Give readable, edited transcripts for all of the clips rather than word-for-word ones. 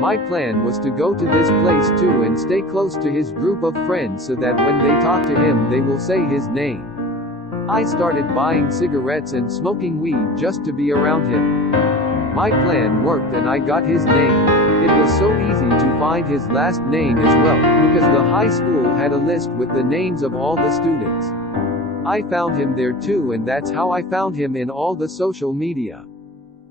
My plan was to go to this place too and stay close to his group of friends so that when they talk to him they will say his name. I started buying cigarettes and smoking weed just to be around him. My plan worked and I got his name. It was so easy to find his last name as well, because the high school had a list with the names of all the students. I found him there too, and that's how I found him in all the social media.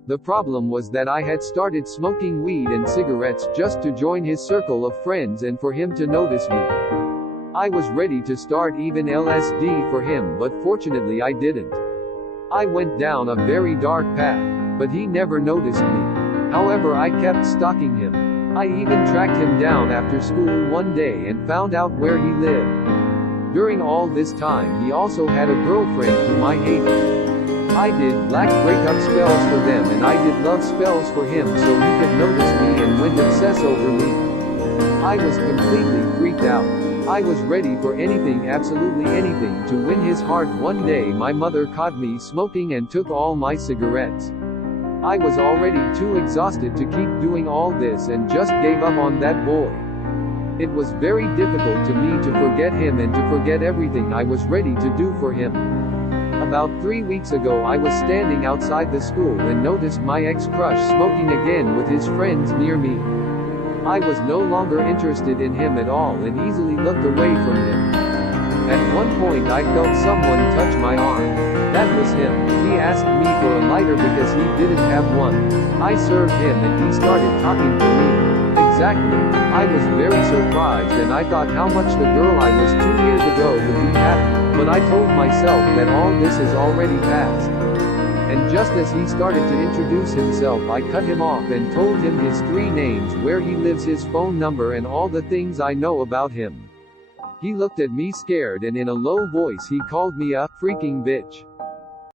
The problem was that I had started smoking weed and cigarettes just to join his circle of friends and for him to notice me. I was ready to start even LSD for him, but fortunately I didn't. I went down a very dark path, but he never noticed me. However, I kept stalking him. I even tracked him down after school one day and found out where he lived. During all this time he also had a girlfriend whom I hated. I did black breakup spells for them and I did love spells for him so he could notice me and went obsess over me. I was completely freaked out. I was ready for anything, absolutely anything, to win his heart. One day my mother caught me smoking and took all my cigarettes. I was already too exhausted to keep doing all this and just gave up on that boy. It was very difficult to me to forget him and to forget everything I was ready to do for him. About 3 weeks ago I was standing outside the school and noticed my ex-crush smoking again with his friends near me. I was no longer interested in him at all and easily looked away from him. At one point I felt someone touch my arm. That was him. He asked me for a lighter because he didn't have one. I served him and he started talking to me. Exactly. I was very surprised and I thought how much the girl I was 2 years ago would be happy, but I told myself that all this is already past. And just as he started to introduce himself I cut him off and told him his 3 names, where he lives, his phone number and all the things I know about him. He looked at me scared and in a low voice he called me a freaking bitch.